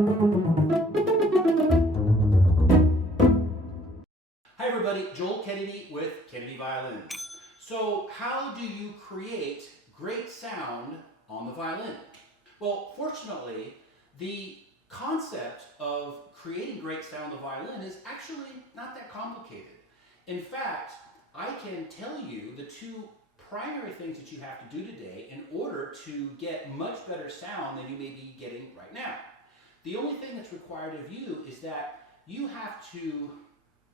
Hi everybody, Joel Kennedy with Kennedy Violins. So how do you create great sound on the violin? Well, fortunately, the concept of creating great sound on the violin is actually not that complicated. In fact, I can tell you the two primary things that you have to do today in order to get much better sound than you may be getting right now. The only thing that's required of you is that you have to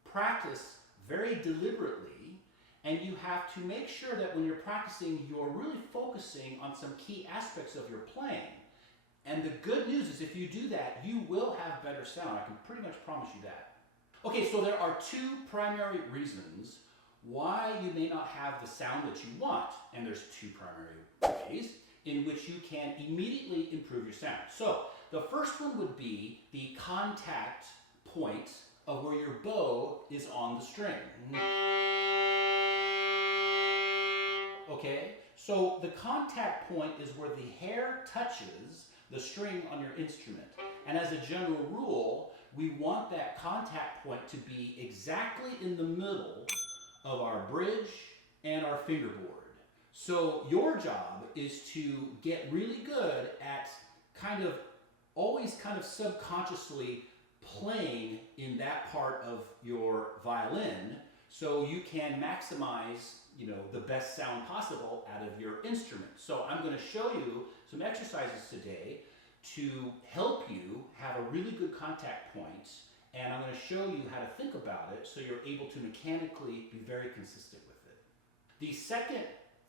practice very deliberately, and you have to make sure that when you're practicing, you're really focusing on some key aspects of your playing. And the good news is if you do that, you will have better sound. I can pretty much promise you that. Okay, so there are two primary reasons why you may not have the sound that you want. And there's two primary ways in which you can immediately improve your sound. So the first one would be the contact point of where your bow is on the string. Okay, so the contact point is where the hair touches the string on your instrument. And as a general rule, we want that contact point to be exactly in the middle of our bridge and our fingerboard. So your job is to get really good at always subconsciously playing in that part of your violin so you can maximize the best sound possible out of your instrument. So I'm going to show you some exercises today to help you have a really good contact point, and I'm going to show you how to think about it so you're able to mechanically be very consistent with it. The second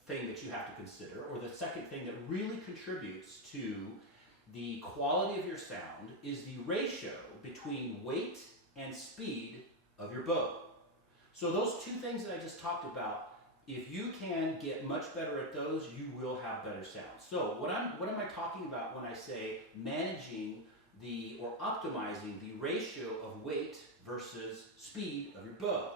thing that you have to consider, or the second thing that really contributes to the quality of your sound, is the ratio between weight and speed of your bow. So those two things that I just talked about, if you can get much better at those, you will have better sound. So what am I talking about when I say managing or optimizing the ratio of weight versus speed of your bow?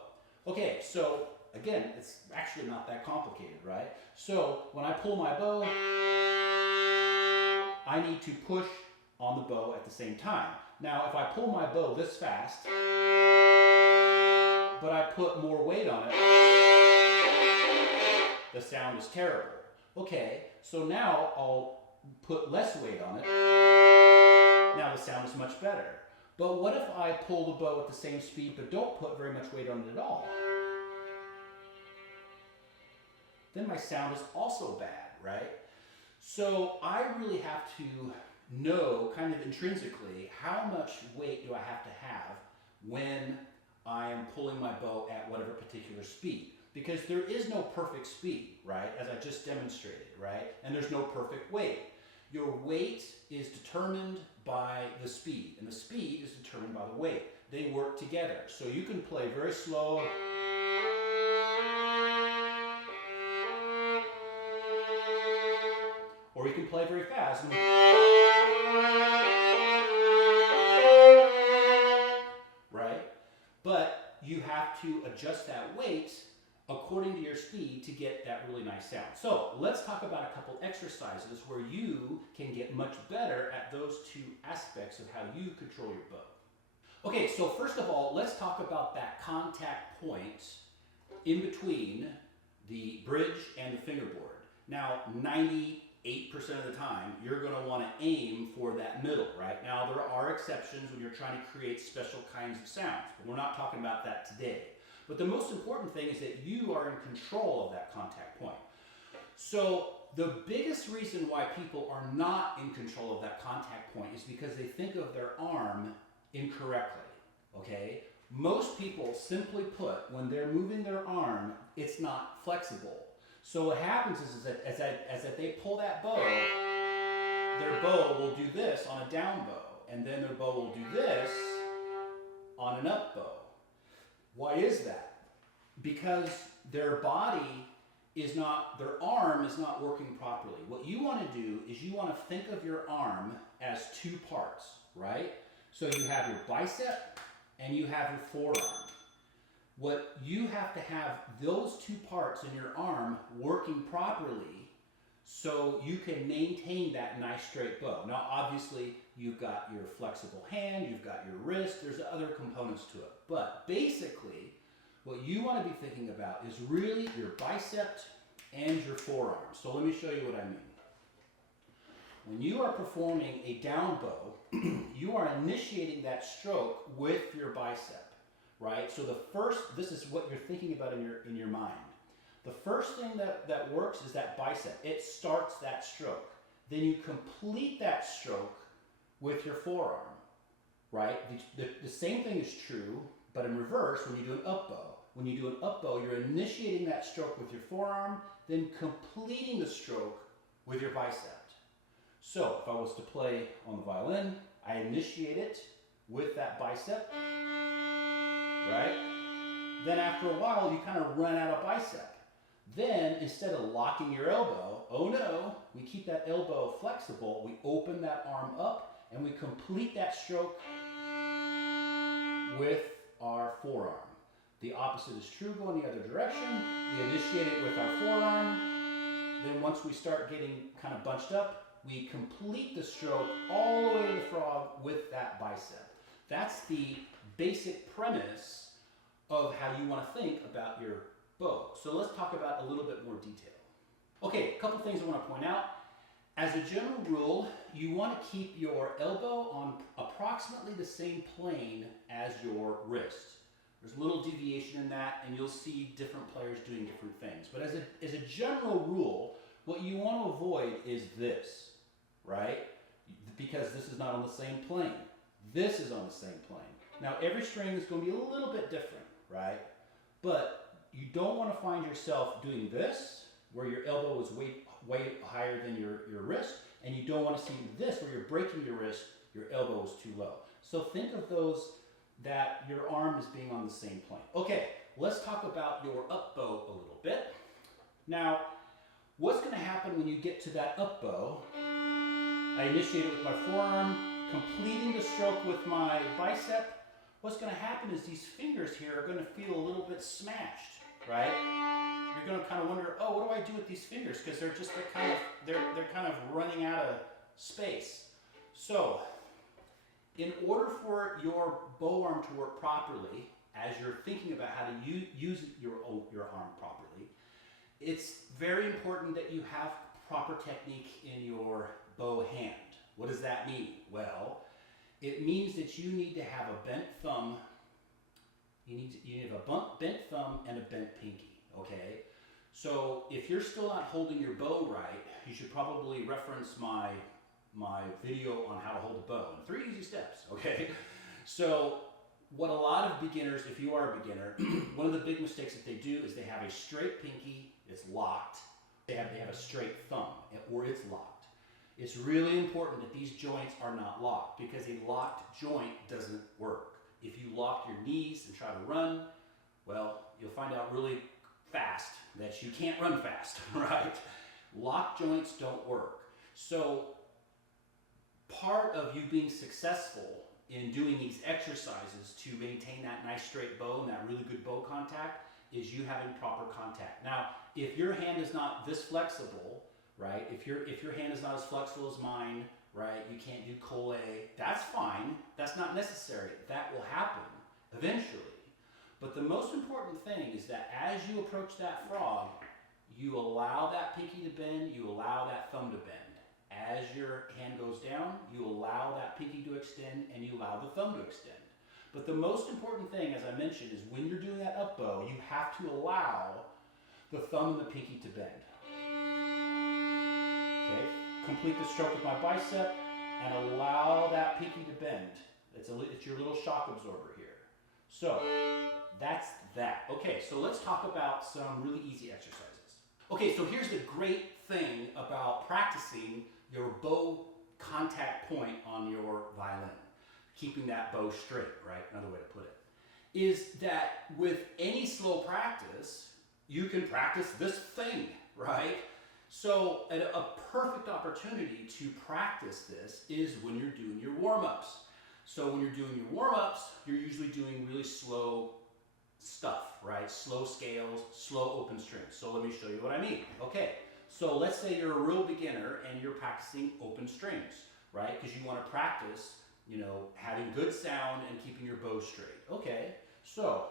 Okay, so again, it's actually not that complicated, right? So when I pull my bow, I need to push on the bow at the same time. Now, if I pull my bow this fast, but I put more weight on it, the sound is terrible. Okay, so now I'll put less weight on it. Now the sound is much better. But what if I pull the bow at the same speed but don't put very much weight on it at all? Then my sound is also bad, right? So I really have to know intrinsically how much weight do I have to have when I am pulling my bow at whatever particular speed. Because there is no perfect speed, right? As I just demonstrated, right? And there's no perfect weight. Your weight is determined by the speed, and the speed is determined by the weight. They work together. So you can play very slow, or you can play very fast. Right? But you have to adjust that weight according to your speed to get that really nice sound. So let's talk about a couple exercises where you can get much better at those two aspects of how you control your bow. Okay, so first of all, let's talk about that contact point in between the bridge and the fingerboard. Now, 98% of the time, you're going to want to aim for that middle, right? Now, there are exceptions when you're trying to create special kinds of sounds, but we're not talking about that today. But the most important thing is that you are in control of that contact point. So the biggest reason why people are not in control of that contact point is because they think of their arm incorrectly, okay? Most people, simply put, when they're moving their arm, it's not flexible. So what happens is that as they pull that bow, their bow will do this on a down bow, and then their bow will do this on an up bow. Why is that? Because their body their arm is not working properly. What you want to do is you want to think of your arm as two parts, right? So you have your bicep and you have your forearm. You have to have those two parts in your arm working properly so you can maintain that nice straight bow. Now obviously you've got your flexible hand, you've got your wrist, there's other components to it. But basically what you want to be thinking about is really your bicep and your forearm. So let me show you what I mean. When you are performing a down bow, you are initiating that stroke with your bicep, right? So this is what you're thinking about in your mind. The first thing that works is that bicep. It starts that stroke. Then you complete that stroke with your forearm, right? The same thing is true, but in reverse when you do an up bow. When you do an up bow, you're initiating that stroke with your forearm, then completing the stroke with your bicep. So if I was to play on the violin, I initiate it with that bicep, right? Then after a while, you kind of run out of bicep. Then instead of locking your elbow, oh no, we keep that elbow flexible, we open that arm up, and we complete that stroke with our forearm. The opposite is true going the other direction. We initiate it with our forearm. Then once we start getting kind of bunched up, we complete the stroke all the way to the frog with that bicep. That's the basic premise of how you want to think about your bow. So let's talk about a little bit more detail. Okay, a couple things I want to point out. As a general rule, you want to keep your elbow on approximately the same plane as your wrist. There's a little deviation in that, and you'll see different players doing different things. But as a general rule, what you want to avoid is this, right? Because this is not on the same plane. This is on the same plane. Now, every string is going to be a little bit different, right? But you don't want to find yourself doing this, where your elbow is way higher than your wrist, and you don't want to see this, where you're breaking your wrist, your elbow is too low. So think of those that your arm is being on the same plane. Okay, let's talk about your up bow a little bit. Now, what's going to happen when you get to that up bow? I initiate it with my forearm, completing the stroke with my bicep. What's going to happen is these fingers here are going to feel a little bit smashed, right? You're going to kind of wonder, oh, what do I do with these fingers? Because they're kind of running out of space. So, in order for your bow arm to work properly, as you're thinking about how to use your arm properly, it's very important that you have proper technique in your bow hand. What does that mean? Well, it means that you need to have a bent thumb. You need a bent thumb and a bent pinky, okay? So if you're still not holding your bow right, you should probably reference my video on how to hold a bow in 3 easy steps, okay? So what a lot of beginners, if you are a beginner, one of the big mistakes that they do is they have a straight pinky, it's locked. They have a straight thumb, or it's locked. It's really important that these joints are not locked, because a locked joint doesn't work. If you lock your knees and try to run, well, you'll find out really fast that you can't run fast, right? Locked joints don't work. So part of you being successful in doing these exercises to maintain that nice straight bow and that really good bow contact is you having proper contact. Now, if your hand is not this flexible, right? If your hand is not as flexible as mine, right? You can't do colle, that's fine. That's not necessary. That will happen eventually. But the most important thing is that as you approach that frog, you allow that pinky to bend, you allow that thumb to bend. As your hand goes down, you allow that pinky to extend and you allow the thumb to extend. But the most important thing, as I mentioned, is when you're doing that up bow, you have to allow the thumb and the pinky to bend. Okay, complete the stroke with my bicep and allow that pinky to bend. It's your little shock absorber here. So that's that. Okay, so let's talk about some really easy exercises. Okay, so here's the great thing about practicing your bow contact point on your violin. Keeping that bow straight, right? Another way to put it. Is that with any slow practice, you can practice this thing, right? So a perfect opportunity to practice this is when you're doing your warm-ups. So when you're doing your warm-ups, you're usually doing really slow stuff, right? Slow scales, slow open strings. So let me show you what I mean. Okay, So let's say you're a real beginner and you're practicing open strings, right? Because you want to practice, you know, having good sound and keeping your bow straight. Okay, so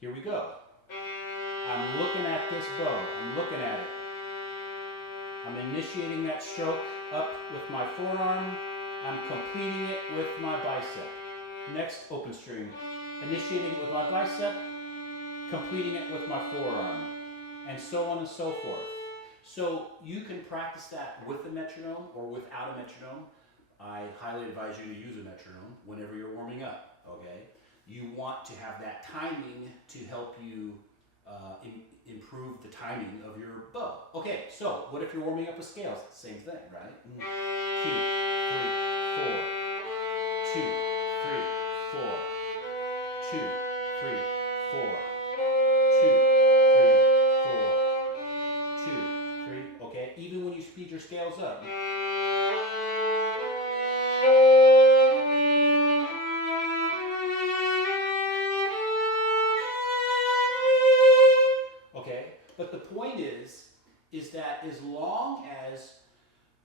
here we go. I'm looking at this bow. I'm looking at it. I'm initiating that stroke up with my forearm. I'm completing it with my bicep. Next, open string. Initiating it with my bicep, completing it with my forearm, and so on and so forth. So you can practice that with a metronome or without a metronome. I highly advise you to use a metronome whenever you're warming up, okay? You want to have that timing to help you improve the timing of your bow. Okay, so what if you're warming up with scales? Same thing, right? 2, 3, 4, 2, 3, 4, 2, 3, 4, 2, 3, 4, 2, 3, okay? Even when you speed your scales up. Okay, but the point is that as long as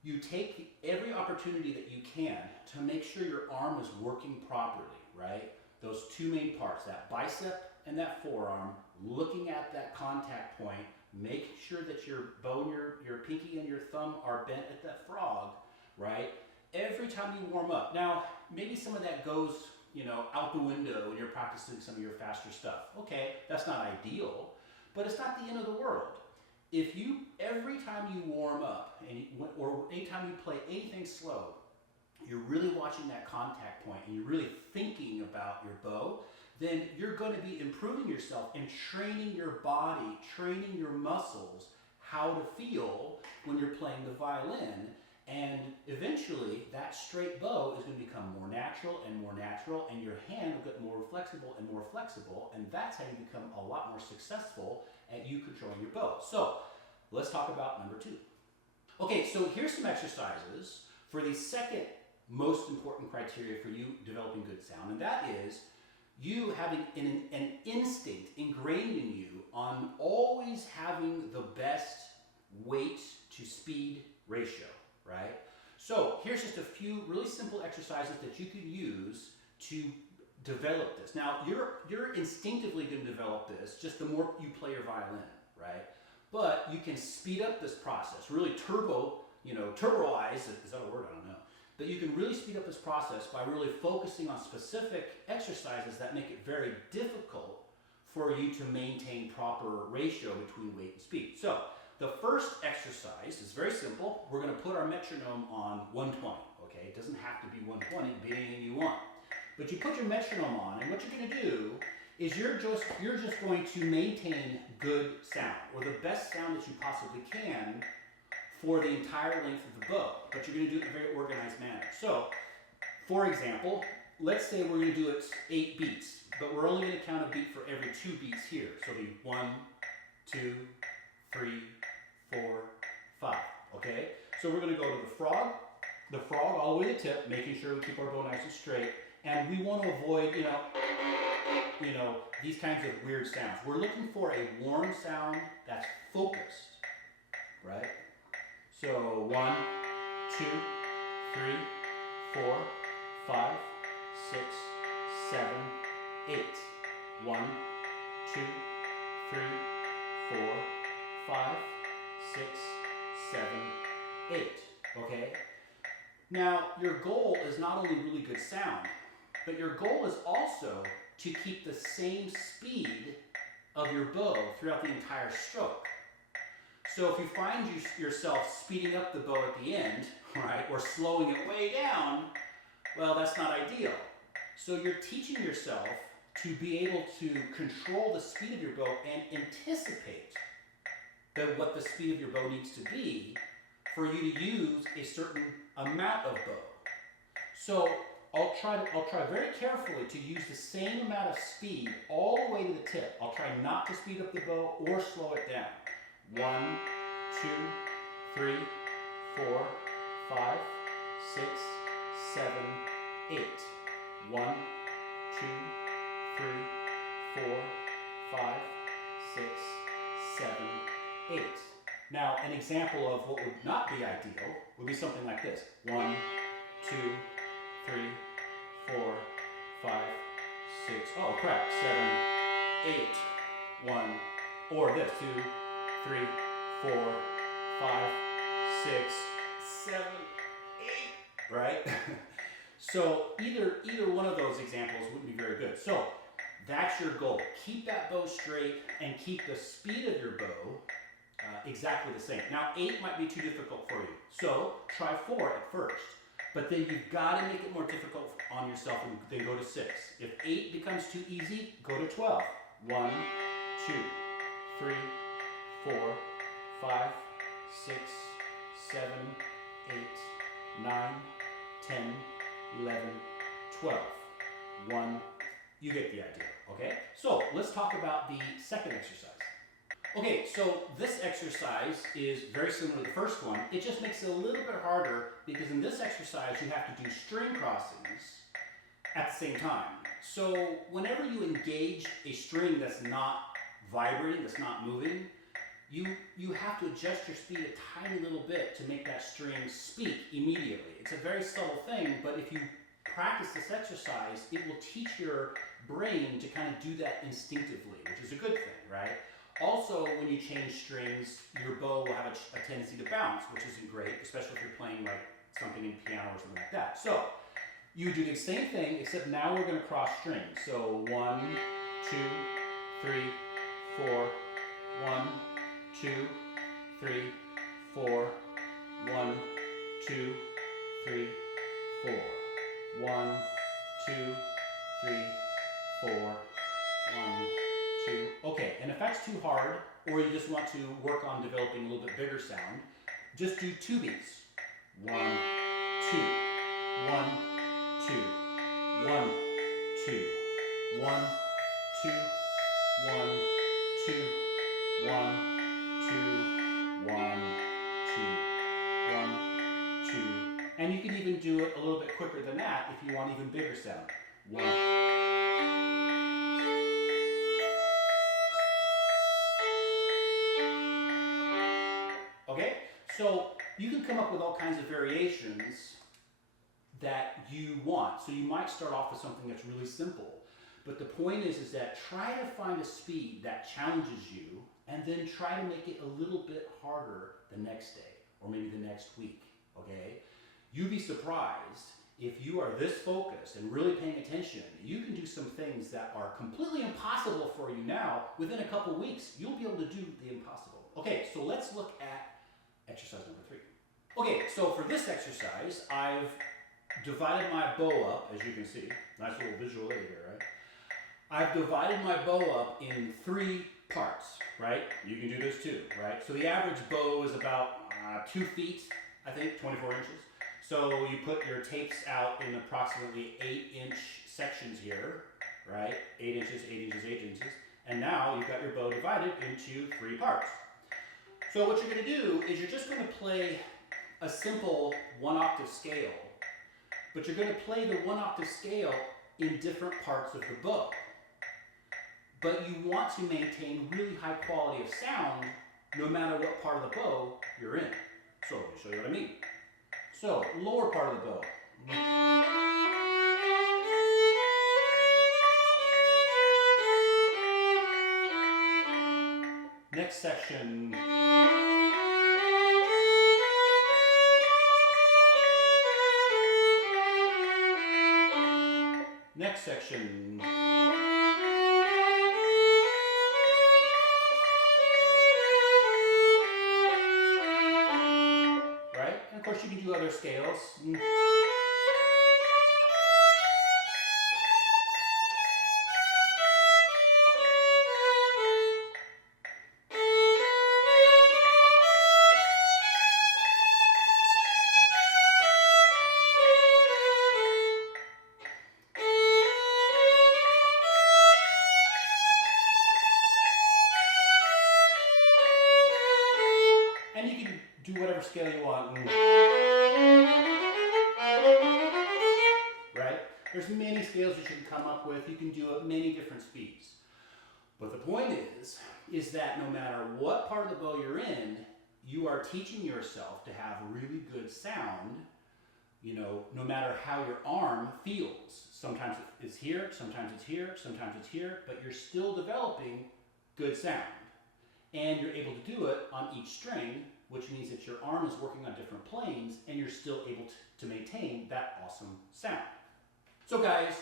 you take every opportunity that you can to make sure your arm is working properly, right? Those two main parts, that bicep and that forearm, looking at that contact point, making sure that your bow and your pinky and your thumb are bent at that frog, right? Every time you warm up. Now, maybe some of that goes, you know, out the window when you're practicing some of your faster stuff. Okay, that's not ideal, but it's not the end of the world. If you, every time you warm up, or anytime you play anything slow, you're really watching that contact point and you're really thinking about your bow, then you're going to be improving yourself and training your body, training your muscles how to feel when you're playing the violin. And eventually that straight bow is going to become more natural, and your hand will get more flexible, and that's how you become a lot more successful at you controlling your bow. So let's talk about number 2. Okay, so here's some exercises for the second most important criteria for you developing good sound, and that is you having an instinct ingrained in you on always having the best weight to speed ratio, right? So here's just a few really simple exercises that you could use to develop this. Now, you're instinctively going to develop this just the more you play your violin, right? But you can speed up this process, really turboize, is that a word? I don't know. But you can really speed up this process by really focusing on specific exercises that make it very difficult for you to maintain proper ratio between weight and speed. So the first exercise is very simple. We're going to put our metronome on 120, okay? It doesn't have to be 120, be anything you want. But you put your metronome on, and what you're going to do is you're just going to maintain good sound, or the best sound that you possibly can for the entire length of the bow, but you're going to do it in a very organized manner. So, for example, let's say we're going to do it 8 beats, but we're only going to count a beat for every 2 beats here. So it'll be 1, 2, 3, 4, 5, okay? So we're going to go to the frog all the way to the tip, making sure we keep our bow nice and straight, and we want to avoid, these kinds of weird sounds. We're looking for a warm sound that's focused, right? So 1, 2, 3, 4, 5, 6, 7, 8. 1, 2, 3, 4, 5, 6, 7, 8. Okay? Now, your goal is not only really good sound, but your goal is also to keep the same speed of your bow throughout the entire stroke. So if you find yourself speeding up the bow at the end, right, or slowing it way down, well, that's not ideal. So you're teaching yourself to be able to control the speed of your bow and anticipate what the speed of your bow needs to be for you to use a certain amount of bow. So I'll try very carefully to use the same amount of speed all the way to the tip. I'll try not to speed up the bow or slow it down. 1, 2, 3, 4, 5, 6, 7, 8. 1, 2, 3, 4, 5, 6, 7, 8. Now, an example of what would not be ideal would be something like this. 1, 2, 3, 4, 5, 6, oh crap, 7, 8, 1, or this, 2, 3, 4, 5, 6, 7, 8, right? So either one of those examples wouldn't be very good. So that's your goal. Keep that bow straight and keep the speed of your bow exactly the same. Now 8 might be too difficult for you, so try 4 at first. But then you've got to make it more difficult on yourself and then go to 6. If 8 becomes too easy, go to 12. 1, 2, 3, 4, 5, 6, 7, 8, 9, 10, 11, 12. 1, you get the idea, okay? So let's talk about the second exercise. Okay, so this exercise is very similar to the first one. It just makes it a little bit harder because in this exercise you have to do string crossings at the same time. So whenever you engage a string that's not vibrating, that's not moving, you have to adjust your speed a tiny little bit to make that string speak immediately. It's a very subtle thing, but if you practice this exercise, it will teach your brain to kind of do that instinctively, which is a good thing, right? Also, when you change strings, your bow will have a tendency to bounce, which isn't great, especially if you're playing like something in piano or something like that. So, you do the same thing, except now we're going to cross strings. So, 1, 2, 3, 4, 1, 2, 3, 4, 1, 2, 3, 4, 1, 2, 3, 4, 1, 2. Okay, and if that's too hard, or you just want to work on developing a little bit bigger sound, just do 2 beats. 1, 2, 1, 2, 1, 2, 1, 2, 1, 2, 1, 2, 1, 2, 1, 2. And you can even do it a little bit quicker than that if you want even bigger sound. 1. Okay, so you can come up with all kinds of variations that you want. So you might start off with something that's really simple. But the point is that try to find a speed that challenges you and then try to make it a little bit harder the next day or maybe the next week, okay? You'd be surprised if you are this focused and really paying attention, you can do some things that are completely impossible for you now. Within a couple weeks, you'll be able to do the impossible. Okay, so let's look at exercise number 3. Okay, so for this exercise, I've divided my bow up, as you can see. Nice little visual aid here, right? I've divided my bow up in 3 parts, right? You can do this too, right? So the average bow is about 2 feet, I think, 24 inches. So you put your tapes out in approximately 8-inch sections here, right? 8 inches, 8 inches, 8 inches. And now you've got your bow divided into 3 parts. So what you're going to do is you're just going to play a simple 1-octave scale, but you're going to play the 1-octave scale in different parts of the bow. But you want to maintain really high quality of sound no matter what part of the bow you're in. So let me show you what I mean. So, lower part of the bow. Next section. Next section. Right? And of course you can do other scales. And you can do whatever scale you want. Right? There's many scales that you can come up with. You can do it many different speeds. But the point is that no matter what part of the bow you're in, you are teaching yourself to have really good sound, you know, no matter how your arm feels. Sometimes it's here, sometimes it's here, sometimes it's here, but you're still developing good sound. And you're able to do it on each string, which means that your arm is working on different planes and you're still able to maintain that awesome sound. So guys,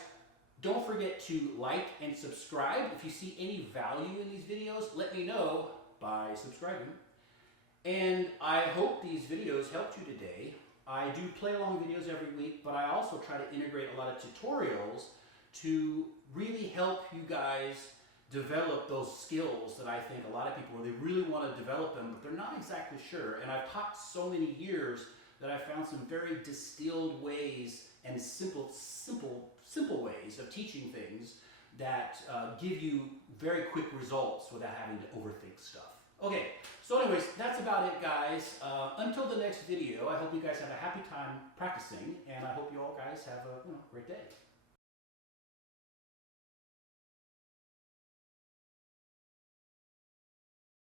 don't forget to like and subscribe. If you see any value in these videos, let me know by subscribing. And I hope these videos helped you today. I do play along videos every week, but I also try to integrate a lot of tutorials to really help you guys develop those skills that I think a lot of people, they really want to develop them, but they're not exactly sure. And I've taught so many years that I found some very distilled ways and simple ways of teaching things that give you very quick results without having to overthink stuff. Okay, so anyways, that's about it, guys. Until the next video, I hope you guys have a happy time practicing, and I hope you all guys have a great day.